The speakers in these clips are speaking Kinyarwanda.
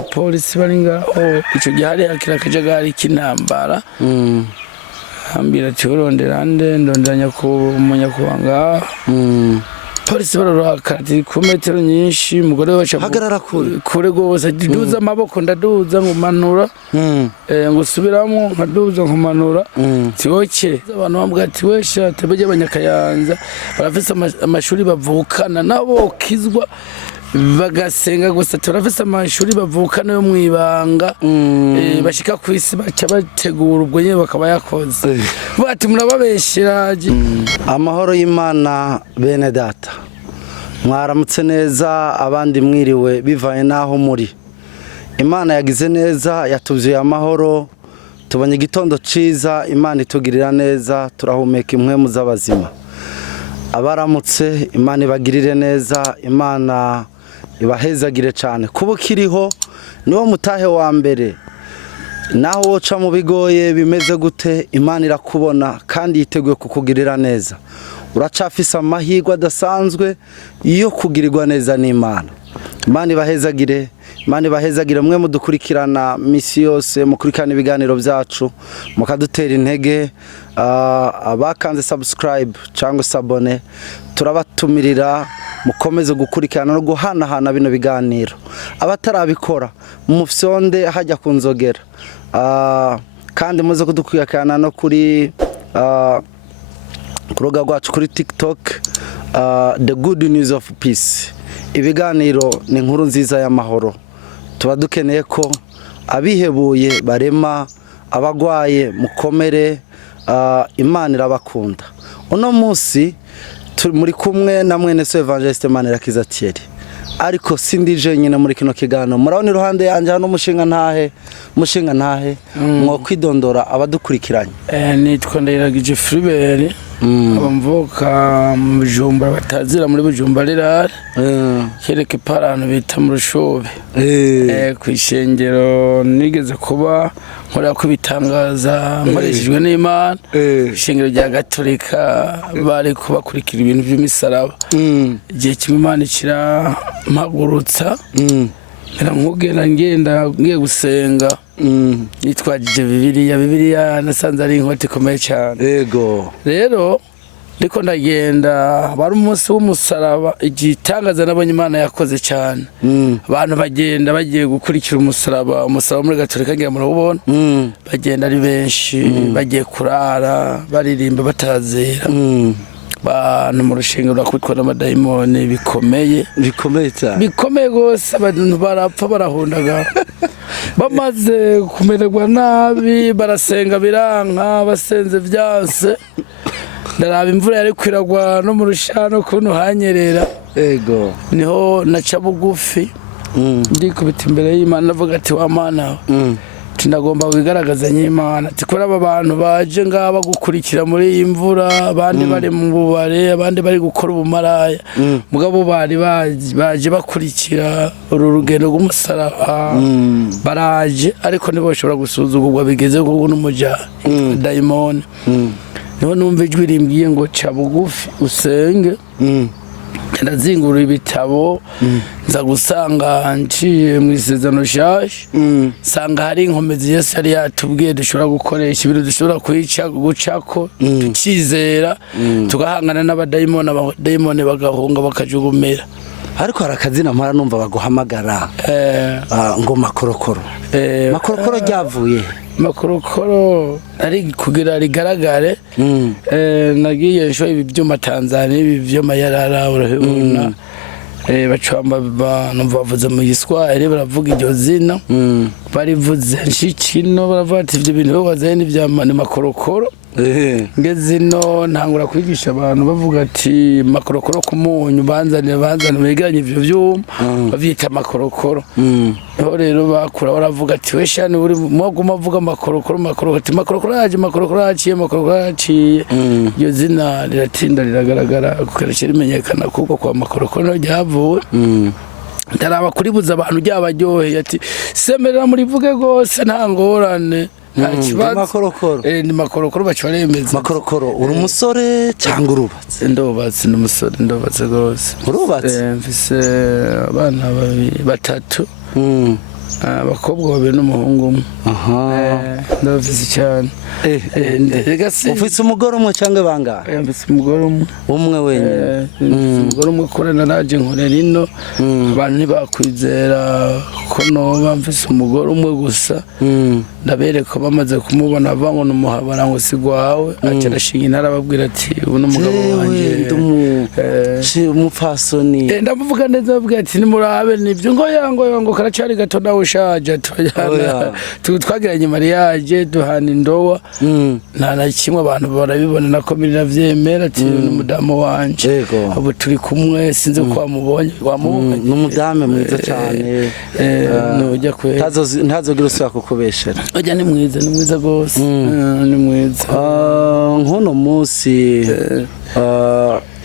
abapolisi bari ngaho ico gihe hari hakira akajagari k'intambara ambira ati urondera nde ndonderanya ku umunyakubanga polisi bararakati ku metero nyinshi umugore wacu hagarara kure gose duza amaboko ndaduza ngumanura ngo subiramo nkaduza nkumanura tiwoke abantu bambwa ati wesha tebeje abanyakayanza barafise amashuri bavukana nabo kizwa bagasenga gusa turafise amashuri bavukana yo mwibanga bashika kwisi baca bategura ubwo nyene bakaba yakoze bati murababesheraje amahoro y'Imana bene data mwaramutse neza abandi mwiriwe bivaye naho muri Imana yagize neza yatuzuye amahoro tubanye igitondo ciza Imana itugirira neza turahumeka impwemu z'abazima abaramutse Imana ibagirire neza Imana ibahezagire cyane kuba kiriho niwo mutahe wa mbere naho woca mu bigoye bimeze gute Imana irakubona kandi yiteguye kukugirira neza uracafise amahirwe adasanzwe yo kugirirwa neza n'Imana Imana ibahezagire mwe mudukurikirana misi yose mukurikirana ibiganiro byacu mukadutera intege abakanze subscribe cyangwa sabone turabatumirira mukomeze gukurikirana no guhanahana bino biganiro abatarabikora mufyonde hajya kunzogera kandi muze kudukurikirana no kuri kuruga rwacu kuri TikTok the good news of peace ibiganiro ni inkuru nziza y'amahoro tuba dukeneye ko abihebuye barema abagwaye mukomere Imana irabakunda uno munsi muri kumwe na mwene so Evangeliste Manirakiza Thierry ariko sindije nyine muri kino kigano murabona iruhande yanje hano mushinga ntahe mwo kwidondora abadukurikiranye nitwa Ndayiragije Fribert abamvuka mu Bujumbura batazira muri Bujumbura rirare kereke parano bita mu Rushobe kwishengero nigeze kuba nkora ko bitangaza nkoreshejwe n'Imana ishengero rya Gatolika bari kubakurikira ibintu by'imisaraba igihe kimwe Imana mpagurutsa nkugenda ngiye gusenga nitwagije Bibiliya nasanze ari inkota ikomeye cyane yego rero ndiko ndagenda bari umunsi w'umusaraba igitangaza nabonye Imana yakoze cyane abantu bagenda bagiye gukurikira umusaraba muri Gatolika ngiye murabona bagenda ari benshi bagiye kurara baririmba batazera bantu mu rushinga rwakutwa n'amadayimoni bikomeye cyane bikomeye gose abantu barapfa barahundaga bamaze kumererwa nabi barasenga biranka basenze byase ndaraba imvura yari kwiragwa no mu rushano kuntu hanyerera ego niho naca bugufi ndikubita imbere y'Imana navuga ati wa Mana ndagomba wigaragaza ny'Imana ati kora aba bantu baje ngaba gukurikira muri iyi mvura abandi bari mu bubare abandi bari gukora ubumaraya mugabo bari baje bakurikira uru rugendo rw'umusaraba baraje ariko nibo bashobora gusuzugurwa bigeze kuko n'umuja dayimoni niho numva ijwi rimbwiye ngo ca bugufi usenge ndazingura ibitabo nza gusanga nciye mu isezerano shasha sanga hari inkomezi Yesu yari yatubwiye dushobora gukoresha ibintu dushobora gucako tukizera tugahangana n'abadayimoni bagahunga bakajugumira ariko harakazina mpara numva baguhamagara ngo makorokoro ryavuye makorokoro ari kugira rigaragare nagiye nsho ibi byuma Tanzania ibi byuma yarara urabona bacamba numva bavuze mu Giswahili baravuga iryo zina barivuze nshikino baravuga ati ibyo bintu babazaye n'ivyamane makorokoro ngeze no ntangura kwigisha abantu bavuga ati makorokoro ku munyu banzane begeranye ivyo vyuma bavyita makorokoro niho rero bakura baravuga ati we shani uri mwaguma avuga makorokoro ati makorokoro yaciye iyo zina riratinda riragaragara kukarashye rimenyekana kuko kwa makorokoro ryavuwe ndaraba kuribuza abantu ryabaryoheye ati semerera murivuge gose nta ngorane makorokoro ni makorokoro bacaremeza makorokoro uri umusore cyangwa urubatse ndobatse n'umusore ndobatse gose urubatse mfise abana batatu abakobwa babiri n'umuhungu umwe. Ndabafise cyane. Ufise umugore umwe cyangwa bangahe? Mfise umugore umwe wenyine. Umugore umwe kurana naje nkorera ino abantu ntibakwizera ko noba mfise umugore umwe gusa. Ndabereka bamaze kumubona bangona umuhabara ngo sigwawe aca arashinga intara ababwira ati ubu n'umugabo wanje umupfasoni. Ndamuvuga neza babwira ati nimurabe nivyo ngo yango karacari gato nawe ushaje tujana twagiranye mariage duhana indowa nta na kimwe abantu barabibona nako biravyemera ati n'umudamu wanje abo turi kumwe sinzi ko wamubonye n'umudamu mwiza cyane nujya kwe ntazogira usubira kukubeshera oya ni mwiza gose ni mwiza nkono munsi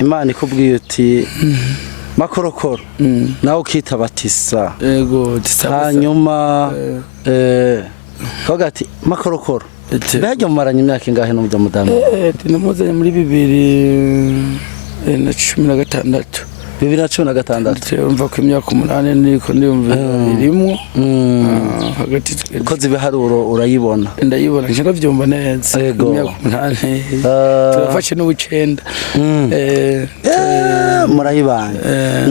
Imana ikubwiye uti makorokoro nawe ukita batisa yego hanyuma ati makorokoro bajya mumaranye imyaka ingahe n'umudamu? Namuzanye muri 2016 2016 mva ku imyaka 8 niko ndiyumva irimo hagati ko zibiharuro urayibona? Ndayibona nje ndavyumva neza imyaka 8 turafashe n'ubucenda murayibanye.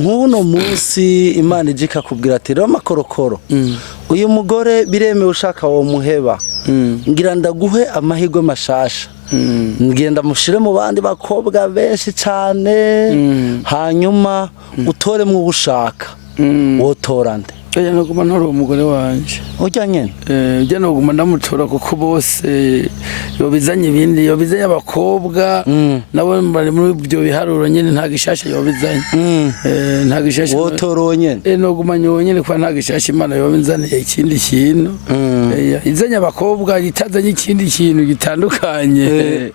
Nk'uno munsi Imana ijika kubwira ati rero makorokoro uyu mugore biremewe ushaka wo muheba ngira ndaguhe amahirwe mashasha ngenda mushire mu bandi bakobwa benshi cyane hanyuma utore mu bushaka wotorande. Oya noguma ntora umugore wanje ujya nyene ujya noguma ndamutora kuko bose yobizanye ibindi yobizanye abakobwa nabo bari muri byo biharuro nyene nta gishasha yobizanye nta gishasha wotoro nyene noguma nyonyene kwa nta gishasha Imana yobizaniye ikindi kintu izanye abakobwa itazanye ikindi kintu gitandukanye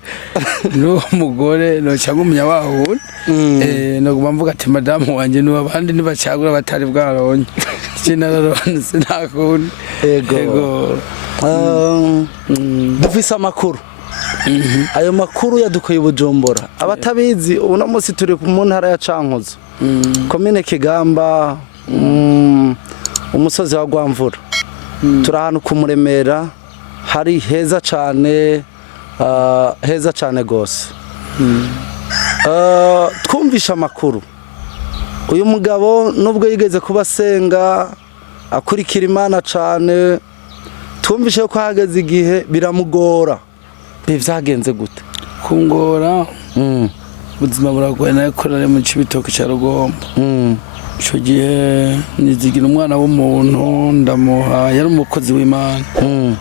no mugore no cyangwa umunya waho noguma mvuga ati madamu wanje no abandi nibacagura batari bwaronye sinakuni ego dufise amakuru ayo makuru yadukoye Bujumbura abatabizi uno munsi turi mu ntara ya Cankuzo komine Kigamba umusozi wa Gwamvura turi ahantu kumuremera hari heza cyane gose twumvisha amakuru uyu mugabo nubwo yigeze kubasenga akurikira Imana cyane twumvishe ko hageze igihe biramugora bivyagenze gute? Kungora ubuzima buragoye nakorera mu Cibitoke cya Rugombo ico gihe nizigira umwana w'umuntu ndamuha yari umukozi w'Imana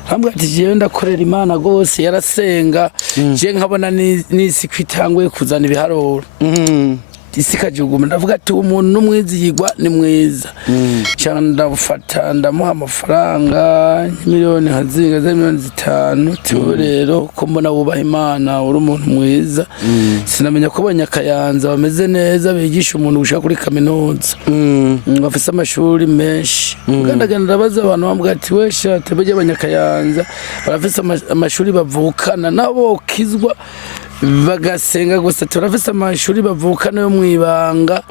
hambwa ati jewe ndakorera Imana gose yarasenga je nkabona n'isi kwitanguye kuzana ibiharuro isikajugume ndavuga ati umuntu n'umwizigwa ni mwiza cyane ndafata ndamuha amafaranga miliyoni hazinga za miliyoni 5 tiwo rero ko mbona wubaha Imana uri umuntu mwiza sinamenya ko Banyakayanza bameze neza bigisha umuntu gushaka kuri kaminuza bafise amashuri menshi ugandagana ndabaza abantu bambwa ati wesha tebeje Banyakayanza barafise amashuri bavukana nabo kizwa bagasenga gusa turafise amashuri bavukana yo mwibanga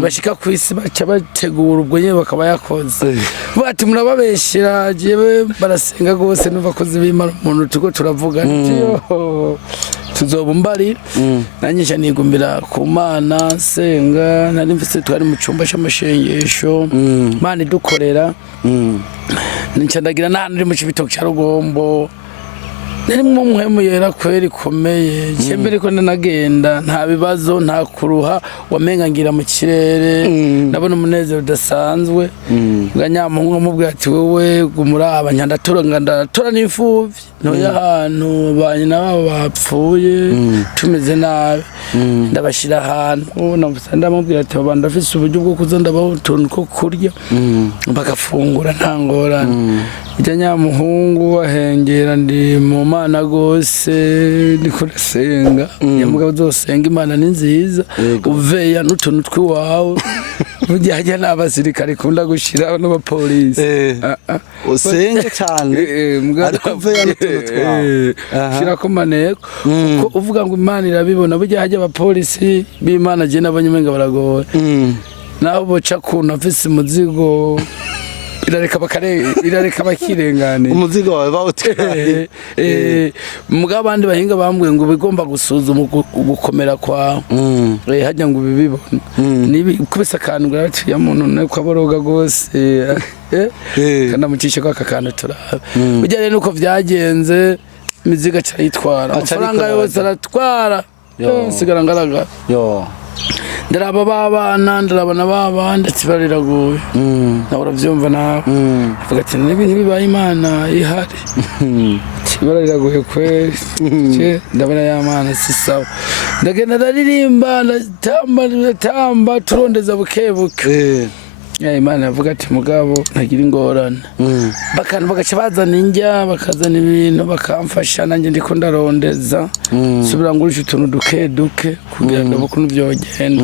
bashika kwisi baca bategura ubwo nyene bakaba yakoze bati murababeshera jewe barasenga gose n'abakozi b'Imana umuntu tuko turavuga ntiyo tuzobumbari nanyisha nigumbira ku Mana senga nari mfise twari mu cyumba cy'amashengesho Mana idukorera nincandagira nandi mu Cibitoke cya Rugombo Nerimo muhemu yera kweri komeye cyembere ko nanagenda nta bibazo nta kuruha wamenga ngira mu kirere nabona umunezero udasanzwe ganyamuhungu amubwira ati wewe gumura abanyandatura ngandatura n'imfuvyi no yahantu banyina babo bapfuye tumeze nabi ndabashira ahantu navuze ndamubwira ati abanda afise uburyo bwo kuza ndabaho utuntu ko kurya bagafungura ntangorane ijya nyamuhungu wahengera ndi mu Mana gose ndiko ndasenga nyamugabo uzosenga Imana ni nziza uveya n'utuntu twiwawe burya n'abasirikare kunda gushiraho n'abapolisi usenge cyane ariko uveya n'utuntu twawe shira ko maneko ko uvuga ngo Imana irabibona burya hajya abapolisi b'Imana je nabonye umenga baragoye naho boca kuntu afise umuzigo irareka bakirengane umuzigo wawe bawutwaye mugabo abandi bahinga bambwiye ngo bigomba gusuzuma gukomera kwawe hajya ngo bibibona nibi kubisa akantu garaciye umuntu nuko aboroga gose kanamucisha kwa kantu turaba bijya rero nuko vyagenze imiziga cyayitwara amafaranga yose aratwara sigara ngaraga ndaraba babana ndarabana babandi tibariraguye nawe uravyumva nawe avuga ati n'ibintu bibaye Imana ihari tibariraguye kweli ndabona ya Mana si sawa ndagenda ndaririmba ndatamba turondeza bukebuke Imana yavuga ati mugabo ntagira ingorane bakantu bagaca bazana injya bakazana ibintu bakamfasha nanjye ndiko ndarondeza subira ngurisha utuntu duke kugira ngo ukuntu byogenda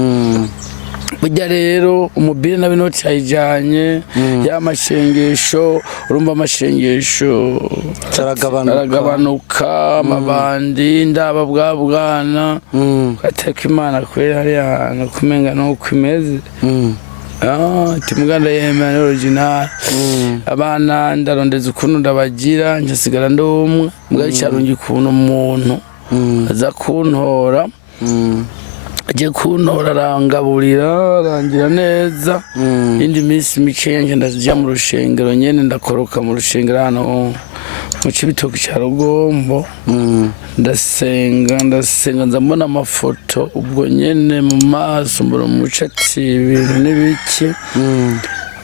burya rero umubiri na bino cyayijanye y'amashengesho urumva amashengesho aragabanuka amabandi ndaba bwana gateka Imana kwera hari ahantu kumenga no kwimeze timuganda yemana original abana ndarondeza ukuntu ndabagira ncasigara ndumwe mbwa cyarungi ukuntu umuntu aza kuntora aje kuntora arangaburira arangira neza indi minsi mike nje ndajya mu rushengero nyene ndakoroka mu rushengero hano mu Cibitoke cya Rugombo ndasenga nzambona amafoto ubwo nyene mu maso mbona umucati ibintu n'ibiki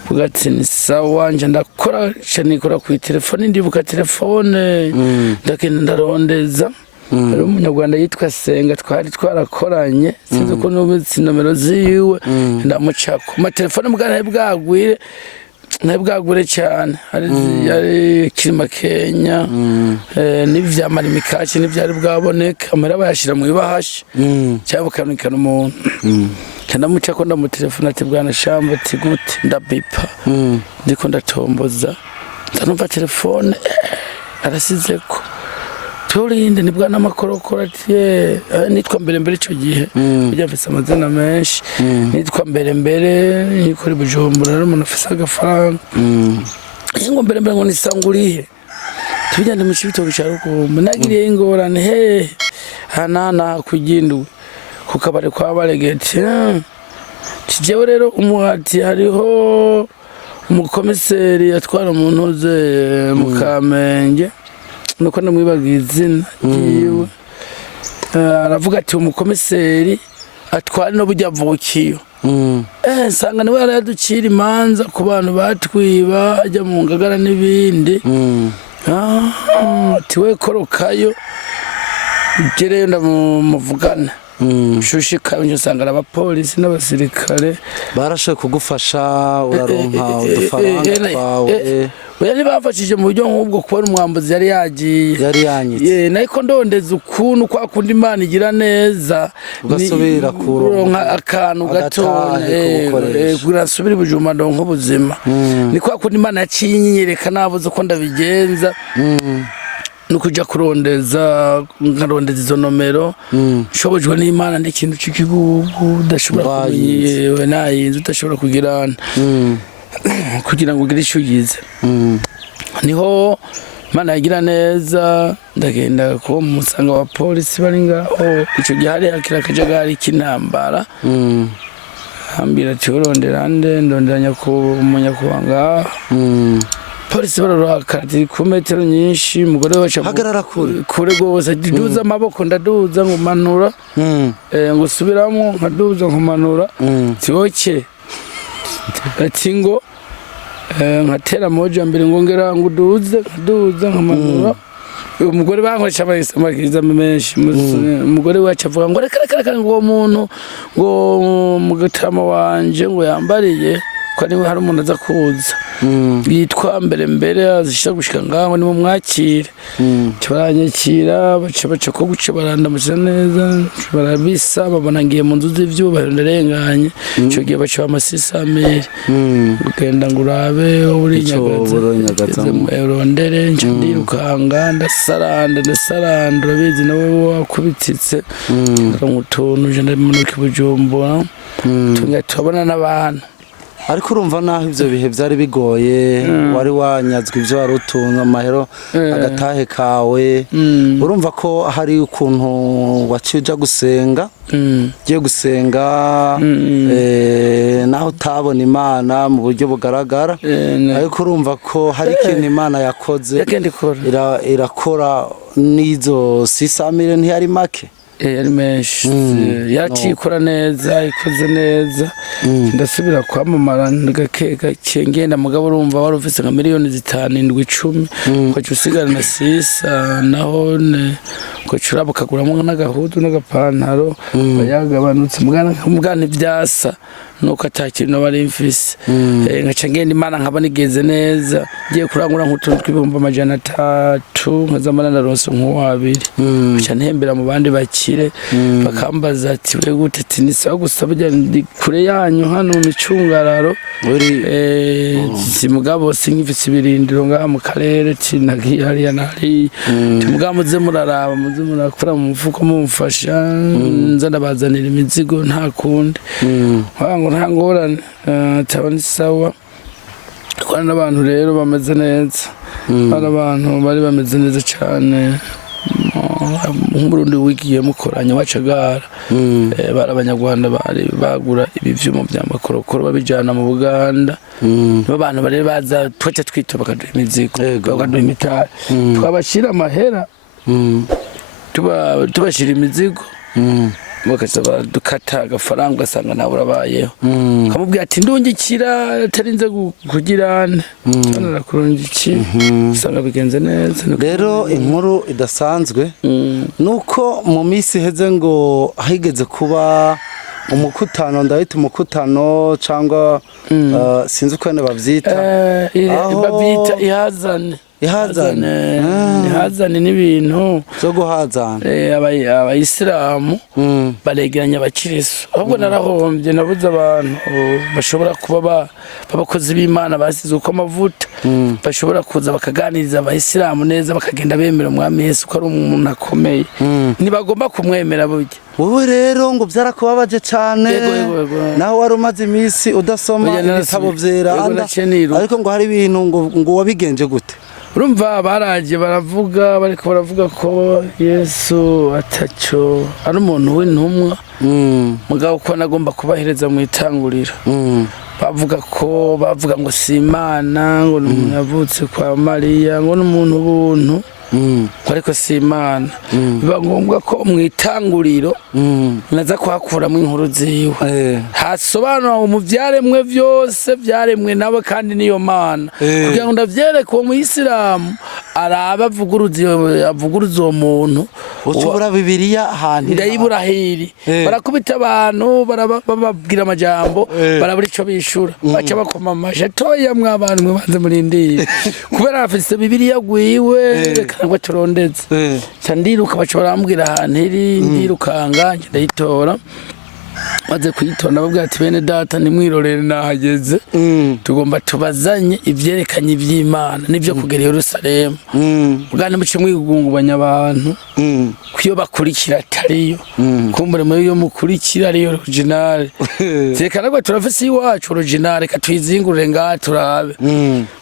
bugati ni sawa nje ndakora nikora ku telefone ndibuka telefone ndakenda ndarondeza ari umunyarwanda yitwa Senga twari twarakoranye sinzi ko n'ubuzi nomero ziwe ndamucako ma telefone bwana bwagure cyane ari kirima Kenya n'ivyamara imikaci n'ivyari bwaboneka amara bayashira mu ibahasha cyabukanikana umuntu ndamucako ndamutelefone ati bwana Shamba ati gute ndabipa ndiko ndatomboza ndanumva telefone arasizeko turinde ni bwana makorokora ati nitwa mbere ico gihe bijya mfise amazina menshi nitwa mbere nikora Bujumbura rero umuntu afise agafaranga ngo mbere ngo nisanguriye tujyane mu Cibitoke cya Rugombo nagiriye ingorane hanana kugindu kukabare kwa baregeti kijewe rero umuhati hariho umukomiseri yatwara mu ntuze mu Kamenge nuko ndamwibagiye izina yiwe aravuga ati umukomiseri atwara no bujya vukiyo nsanga niwe yaraducira imanza ku bantu batwiba ajya mu Ngagara n'ibindi ati we korokayo gereyo ndamuvugana shushika nsanga abapolisi n'abasirikare barashe kugufasha uraronka udufaranga twawe Yari bafashije mu buryo nk'ubwo kubona umwambuzi yari yanyitse nako ndondeza ukuntu kwa kundi Imana igira neza ugasubira kuronka akantu gatonya gurasubira Bujumbura ndonko ubuzima ni kwa kundi Imana yaciye inyenyereka nabuze ko ndabigenza nukuja kurondeza nkarondeza izo nomero shobojwe n'Imana n'ikintu cy'ikigugu udashobora kuyewe nayinze udashobora kugirana kugira ngo ugire ishugize niho Imana yagira neza ndagenda ko musanga wa polisi bari ngaho ico gihe hari akira kajagari kinambara ambira cyurondera ndonderanya ko umunyakuwanga polisi bararaka ku metero nyinshi umugore wacu hagarara kure gose duza amaboko ndaduza ngumanura ngo subiramo nkaduza nkumanura tiwoke ati ngo nkatera moja mbere ngongera nguduze nkamanura umugore bankoresha abayisamakiza menshi umugore wacu avuga ngo reka ngo uwo muntu ngo mugatama wanje ngo yambariye ko niwe hari umuntu aza kuza yitwa mbere azishaka gushika ngaho ni mu mwakire cyaranyakira baca ko guce barandamutse neza barabisa babona ngiye mu nzu z'ivyubahiro ndarenganye cyo gihe baca amasisamere ugenda ngurabe uri nyagaza urondere nje ndirukanga ndasaranda urabizi nawe wakubititse ndamutuntu je ndamunuka Bujumbura tunga tubona n'abantu ariko urumva naho ivyo bihe vyari bigoye wari wanyazwe ivyo wari utunze amahero agatahe kawe urumva ko hari ukuntu waciye uja gusenga ugiye gusenga naho utabona Imana mu buryo bugaragara ariko urumva ko hari ikintu Imana yakoze irakora n'izo 600 ntiyari make yari menshi yacikora neza ikoze neza ndasubira kwamamara gake ngenda mugabo urumva wari ufise nka miliyoni 5 7 10 ko usigara na 6 naho ko curaba kaguramo n'agahudu n'agapantaro bayagabanutse mugana ibyasa nuko atakintu bari mfise ngaca ngenda Imana nkaba nigeze neza ngiye kurangura nk'utuntu tw'ibihumbi 300 nkazamana na ronse nk'uwabiri ngaca ntembera mu bandi bakire bakambaza ati we gute tinisa gusaba ndi kure yanyu hano mu micungararo si mugabo singifise ibirindiro ngaha mu karere tinagiye hariya nari mugabo muze muraraba muze murakora mu mufuko mumfasha nza ndabazanira imizigo nta kundi nta ngorane tabona sawa kwana n'abantu rero bameze neza bari abantu bari bameze neza cyane nk'umurundi wigiye mukoranya wacagara bari abanyarwanda bari bagura ibi vyuma by'amakorokoro babijana mu Buganda abantu bari baza twaca twito bakaduha imizigo bakaduha imitari twabashira amahera tubashira imizigo bakasaba dukata agafaranga ugasanga nawe urabayeho kamubwira ati ndungikira atarinze kugirana narakurungiki usanga bigenze neza rero inkuru idasanzwe nuko mu minsi heze ngo higeze kuba umukutano ndahita umukutano cyangwa sinzi uko bavyita bavyita ihazane n'ibintu zo guhazana abayisilamu baregeranya abakirisu ahubwo narahombye nabuze abantu bashobora kuba babakozi b'Imana basize uko amavuta bashobora kuza bakaganiriza abayisilamu neza bakagenda bemera umwami Yesu ko ari umuntu akomeye ntibagomba kumwemera burya wowe rero ngo byarakubabaje cyane naho wari umaze iminsi udasoma ibitabo vyera ariko ngo hari ibintu ngo wabigenje gute urumva baraje bariko baravuga ko Yesu ataco ari umuntu w'intumwa mugabo ko nagomba kubahereza mu itanguriro bavuga ngo si Imana ngo n'umuntu yavutse kwa Mariya ngo n'umuntu buntu ariko si Imana biba ngombwa ko mu itanguriro naza kuhakuramo inkuru ziwe hasobanura mu byaremwe byose byaremwe nawe kandi niyo Mana kugira ngo ndavyereke uwo Muisilamu araba avuguruza uwo muntu ucubura Bibiliya ahantu ndayiburahiri barakubita abantu bababwira amajambo barabura ico bishura baca bakoma amasha toya mwabantu mwanze murindire kubera afise Bibiliya gwiwe ngo turondeze candiruka baca barambwira ahantu iri ndirukanga ndayitora maze kuyitonda babwira ati bene data nimwirorere nahageze tugomba tubazanye ivyerekanye ivy'Imana nivyo kugera Yerusalemu bwana muce mwigungubanya abantu kuyo bakurikira atariyo kumbure muri yo mukurikira ariyo original tekana ngo turafise iwacu original katwizingurire ngaha turabe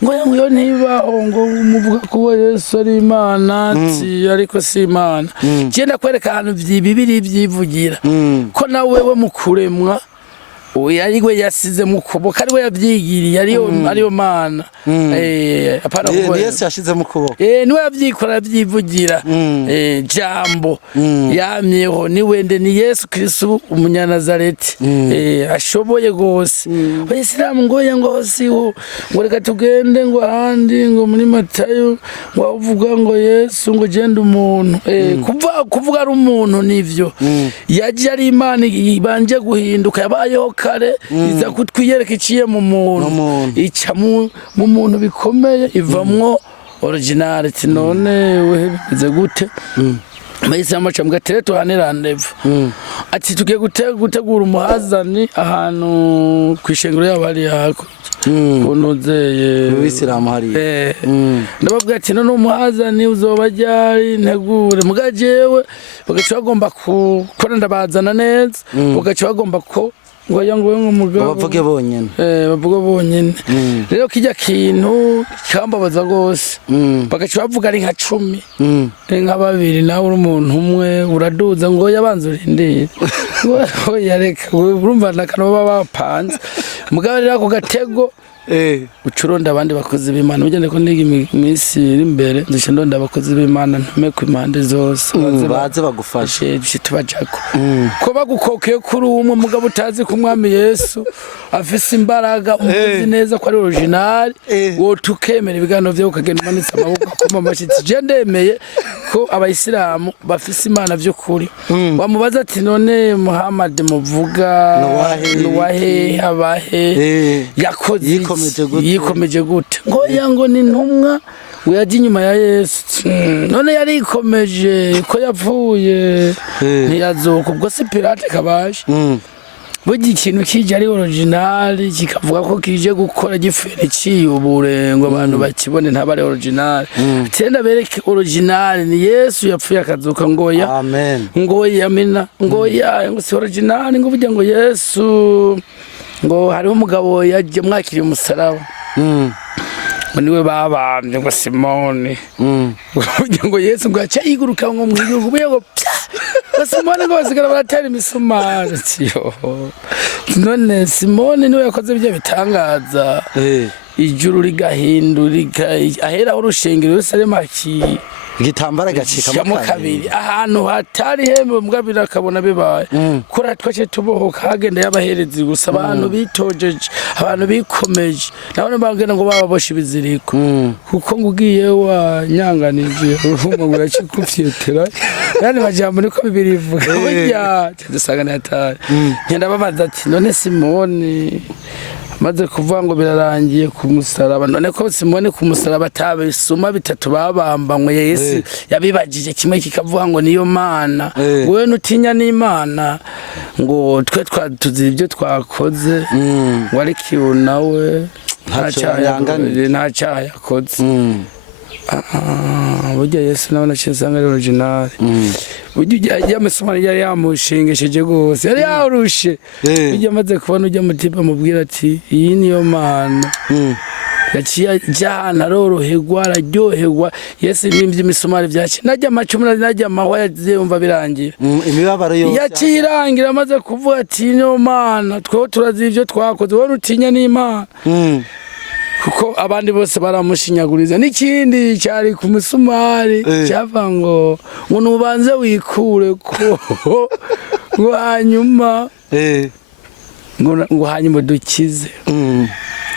ngo yo ntibaho ngo muvuga ko Yesu ari Imana ati ariko si Imana genda kwereka ahantu Bibiliya vyivugira ko nawe wewe mukuremwa yariwe yasize mu kuboko ariwe yavyigiriye ariyo Mana apana ko Yesu yashize mu kuboko niwe yavyikora yavyivugira jambo yamyeho niwende ni Yesu Kristo umunyanazareti ashoboye gose Abayisilamu ngo siho ngo reka tugende ngo ahandi ngo muri Matayo ngo uvuga ngo Yesu ngo genda umuntu kuvuga ari umuntu nivyo yaje ari Imana ibanje guhinduka yabayeho kare iza kutwiyereka iciye mu muntu ica mu muntu bikomeye ivamwo original none we bize gute Maisa amacha mgatere tuhane rendezvous ati tugiye gutegura umuhazani ahantu kwishengero y'abari yako kunozeye Abisilamu hari ndababwira ati none umuhazani uzoba ryari ntegure mugajewe bagaca bagomba gukora ndabazana neza bagaca bagomba ko ngo yangowe nk'umugabo bavuge bonyene bavuga bonyene rero kijya kintu cyambabaza gose bagaca bavuga ari nka 10 nka 2 nawe uri umuntu umwe uraduza ngo yabanze urindire ngo yareka urumva nakano baba bapanze mugabo rero ako gatego ucuronda abandi bakozi b'Imana ugende ko ndiga iminsi iri imbere ndishe ndonda abakozi b'Imana ntume ku impande zose baze bagufashe tubajako ko bagukokeye kuri umwe mugabo utazi ku mwami Yesu afise imbaraga umuzi neza ko ari original wo tukemera ibiganiro byo ukagenda umanitse amaboko akoma amashitsi je ndemeye ko abayisilamu bafise Imana byo kuri bamubaza ati none Muhammad muvuga nuwahe abahe yakoze yikomeje gute ngo yango ni ntumwa uyaje inyuma ya Yesu none yari ikomeje ko yapfuye ntiyazuka ubwo si pirate kabaje bugi ikintu kije ari original kikavuga ko kije gukora gifere ciyubure ngo abantu bakibone ntabare original tenda bereke original ni Yesu yapfuye akazuka ngoya amen ngoya amina ngoya ngo si original ngo burya ngo Yesu ngo hariho umugabo yaje mwakiriye umusaraba ngo niwe babambye ngo Simoni ngo Yesu ngo aca yiguruka ngo mwigihugu buye ngo Simoni ngo basigara baratera imisumari tiyo none Simoni niwe yakoze ibyo bitangaza ijuru rigahindurika ahera urushengero Yerusalemu igitambara gacika mu kabiri ahantu hatari hembe mugabira akabona bibaye kora twace tubohoka hagenda y'abaherezi gusa abantu bitojeje abantu bikomeje nabone bagenda ngo bababosha ibiziriko kuko ngugiye wa nyanganije urumva guracikufyetera yani majambo niko bibiri ivuga burya dusangana hatari ngenda babaza ati none Simoni maze kuvuga ngo birarangiye ku musaraba none ko Simoni ku musaraba tabisuma bitatu babambanywe Yesu yabibagije kimwe kikavuga ngo niyo Mana wewe nutinya n'Imana ngo twe twatuzi ibyo twakoze ngo ariko nawe nta cyaha yakoze burya Yesu nawe nacisanga ari original burya yamusumana yari yamushingesheje gose yari yarushe burya maze kubona ujya mutipa mubwira ati iyi niyo Mana yaciye jana aroroherwa araryoherwa Yesu nimvye imisumari vyaci najya amacumura najya amahwa yazumva birangira imibabaro yose yaciye irangira maze kuvuga ati niyo Mana twe turazi ibyo twakoze wowe utinya n'Imana kuko abandi bose baramushinyaguriza n'ikindi cyari ku musumari cyava ngo nubanze wikure ko ngo hanyuma ngo hanyuma dukize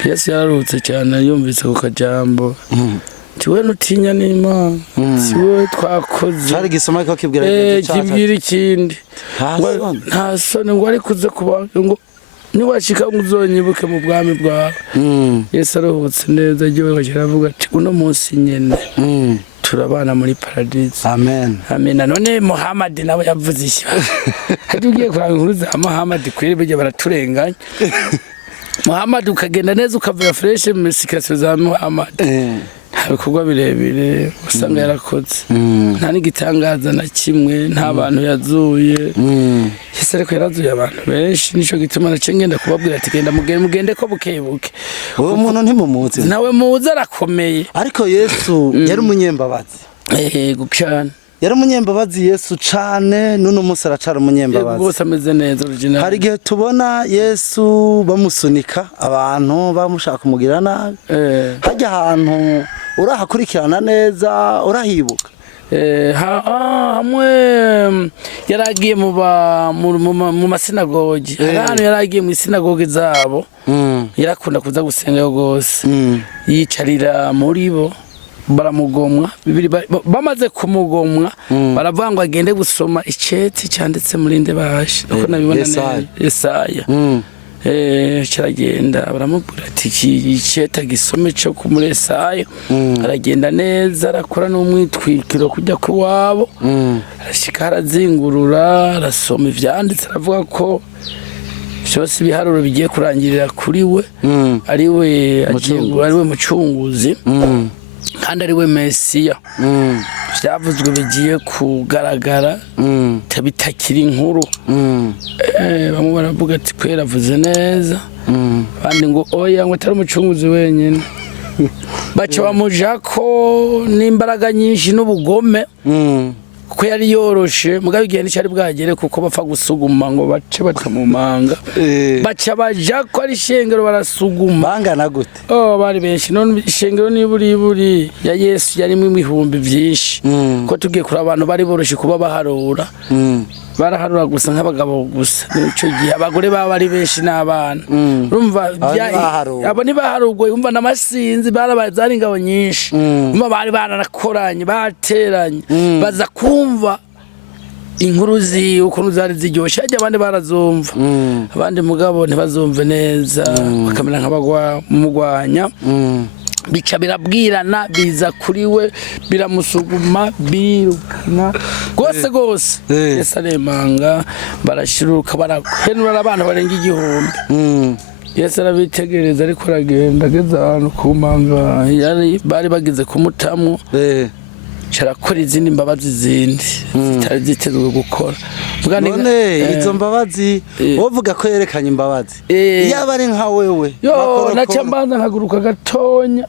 Yesu yararutse cyane yumvise ku kajambo tiwe nutinya n'Imana tiwe twakoze cyari gisoma ko kibwira kibwira ikindi nta soni ngo ari kuze kuba ngo niwashika uzonyibuke mu bwami bwawe Yesu aruhutse neza agiye kiravuga ati uno munsi nyene turabana muri paradise amen amen none Muhammad nawe yavuze iki tugiye kuranga inkuru za Muhammad kwiri bije baraturenganya Muhammad ukagenda neza ukavura fresh musikase za Muhammad ibikorwa birebire usanga yarakoze nta n'igitangaza na kimwe nta bantu yazuye Yesu ariko yarazuye abantu benshi nico gituma nace ngenda kubabwira ati genda mugende ko bukebuke uwo muntu ntimumuzi nawe muza arakomeye ariko Yesu yari umunyembabazi gucana yari umunyembabazi Yesu cane nuno musi aracara umunyembabazi bose ameze neza original hari gihe tubona Yesu bamusunika abantu bamushaka kumugira nabi hajya ahantu urahakurikirana neza urahibuka hamwe yaragiye mu masinagogi abantu yaragiye mu sinagogi zabo yarakunda kuza gusenga gose yicarira muri bo baramugomwa bamaze kumugomwa baravuga ngo agende gusoma iceti cyanditse muri Ndebashe uko nabibona Yesaya kiragenda baramubwira ati iceta gisome cyo ku muri Yesaya aragenda neza arakora n'umwitwikiro kujya ku wabo arashika arazingurura arasoma ivyanditse aravuga ko cyose ibiharuro bigiye kurangirira kuri we ari we mucunguzi kandi ari we Mesiya byavuzwe bigiye kugaragara bitakiri inkuru. Bamwe baravuga ati kwera avuze neza, abandi ngo oya ngo atari umucunguzi wenyine. Baca bamujako n'imbaraga nyinshi n'ubugome, kuko yari yoroshe mugabe igihe nticari bwagere kuko bapfa gusuguma ngo bace batamumanga. Baca bajako ari ishengero barasuguma. Bangana gute? Bari benshi. None ishengero niburi ya Yesu yarimwe ibihumbi byinshi, ko tugiye kuri abantu bari boroshe kuba baharura. Baraharura gusa nk'abagabo gusa, nico gihe abagore baba ari benshi n'abana. Urumva abo ntibaharugwe, umva n'amasinzi barabazari ingabo nyinshi. Umva bari baranakoranye bateranye baza kumva inkuru ziwe ukuntu zari ziryoshe, ajya abandi barazumva, abandi mugabo ntibazumve neza, bakamera nk'abagwanya. Bica birabwirana biza kuri we biramusuguma birukana gose. Yesu aremanga barashiruka barahenura abantu barenga 1000. Yesu arabitegereza ariko aragenda ageze ahantu ku manga bari bagize kumutamwo. Carakora izindi mbabazi zindi zitari zitezwe gukora. None izo mbabazi wovuga ko yerekanye imbabazi yaba ari nka wewe naca mbanza nkaguruka gatonya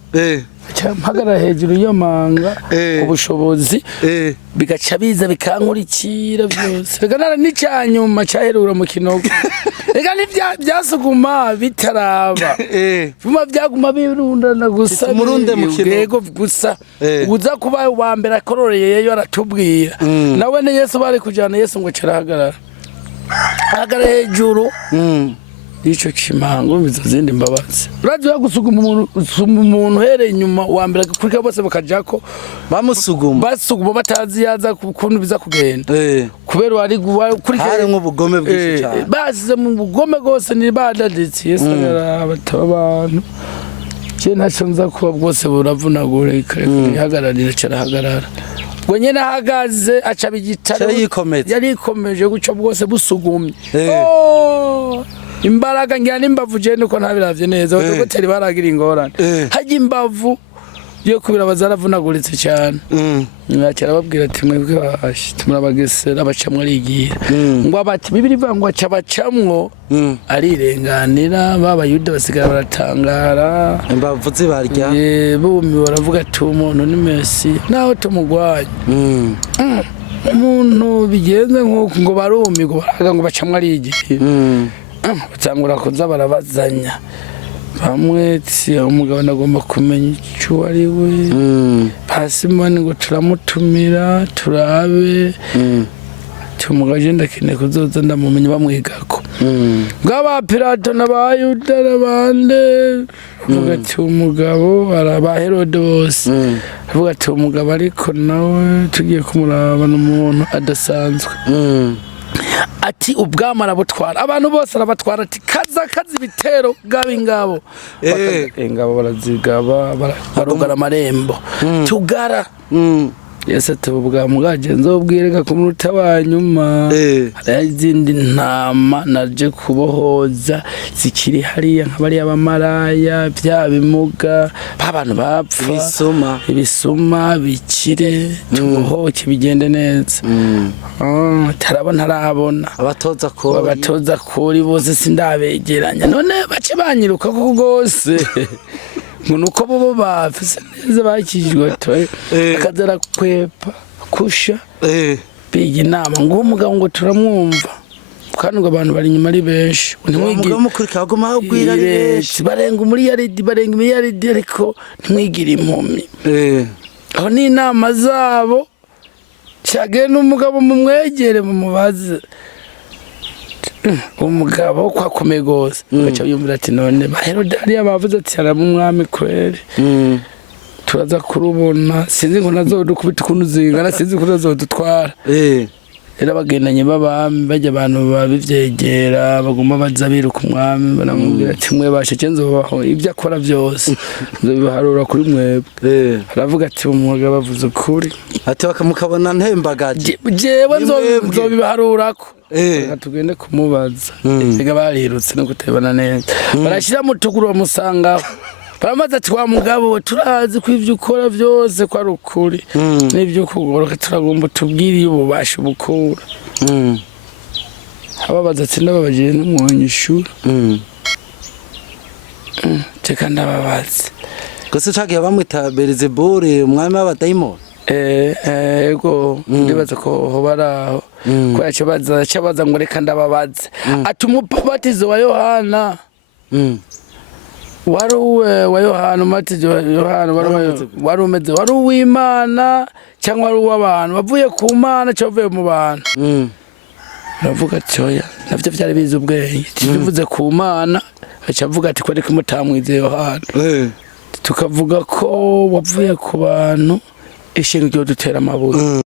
mpagara hejuru yo manga ubushobozi bigaca biza bikankurikira byose. Rega nara n'icyanyuma cyaherura mu kinogo. Rega byasuguma bitaraba buma byaguma birundana gusa umurunde mu kinogo gusa. Uza kuba wa mbere akororeye yeyo aratubwira nawe ne Yesu bari kujana Yesu ngo carahagarara hejuru ico kimango bizo zindi mbabazi. Uraje gusuguma umuntu here inyuma wa mbere kurika bose bakajako basuguma batazi yaza kuntu biza kugenda kubera wari kurika hari nk'ubugome bwinshi cyane basize mu bugome gose ni badaditse. Yesu abataba abantu ntaco nza kuba bwose buravunagure ihagararira carahagarara ngo nyene ahagaze aca bigitara yarikomeje guca bwose busugumye. Imbaraga ngira n'imbavu je nuko ntabiravye neza abadogoteri baragira ingorane hajya imbavu yo kubira bazaravunaguritse cyane. Mwakira babwira ati mwebwe bashi tumurabagesera bacamwe arigira ngo abati bibiri vangwa cabacamwo arirenganira b'abayuda basigara baratangara imbavu zibarya bumi baravuga ati umuntu ni Messi naho tumugwanye. Umuntu bigenze nk'uko ngo barumi ngo baraga ngo bacamwe arigira batangura kuza barabazanya bamwe umugabo nagomba kumenya icyo ari we Pasimoni ngo turamutumira turabe tumugaje ndakine kuzoza ndamumenye bamwigako ngaba Pilato n'abayuda n'abande avuga ati umugabo araba Herode bose avuga ati umugabo ariko nawe tugiye kumuraba n'umuntu adasanzwe. Ati ubwamara butwara abantu bose arabatwara ati kaza ibitero gabi ngabo ingabo barazigaba barugara amarembo tugara. Yesu ati ubwamugagenze ubwirega ku munota wa nyuma hari izindi ntama naje kubohoza zikiri hariya nk'abari abamaraya bya bimuga abantu bapfa ibisuma bikire tubohoke bigende neza. Tarabona abatoza kuri bose sindabegeranya none bace banyiruka ko gose nuko bo bafise neza bakijwe akazara kwepa kusha biga inama ngo umugabo ngo turamwumva kandi ngo abantu bari inyuma ari benshi umugabo mukurika agoma ubwira ari benshi barenga miliyaridi ariko ntimwigira impumyi. Aho ni inama zabo cyagenda umugabo mumwegere mumubaze umugabo kwakomeye gose baca yumvira ati none Herode ari bavuze ati aramumwami kweri turaza kurubona sinzi ngo nazodukubita ukuntu zingana sinzi ko nazodutwara. Era bagendanye babami bajya abantu babivyegera baguma baza biruka umwami banamubwira ati mwe bashike nzobaho ibyo akora byose nzobiharura kuri mwebwe. Aravuga ati umugabo bavuze ukuri ati bakamukabona ntembagaje jewe nzobiharurako tugende kumubaza ega barirutse no kutebana neza barashira mutuguru bamusangaho baramaze ati wa mugabo turazi ko ivyo ukora vyose ko ari ukuri n'ivyo kugoroka turagomba tubwire ububasha bukura ababaza ati ndababagiye n'umwonyishura teka ndababaza gusa cagiye bamwita Beelzebuli umwami w'abadayimoni ego ndibaza ko baraho ko yacabaza ngo reka ndababaze ati umubatizo wa Yohana wari wa Yohana umubatizo wa Yohana wari umeze wari uw'Imana cyangwa wari uw'abantu bavuye ku Mana cyangwa bavuye mu bantu navuga ati oya navyo vyari bize ubwenge tuvuze ku Mana aca avuga ati ko reka mutamwize Yohana tukavuga ko wavuye ku bantu ishinga ryo dutera amabuye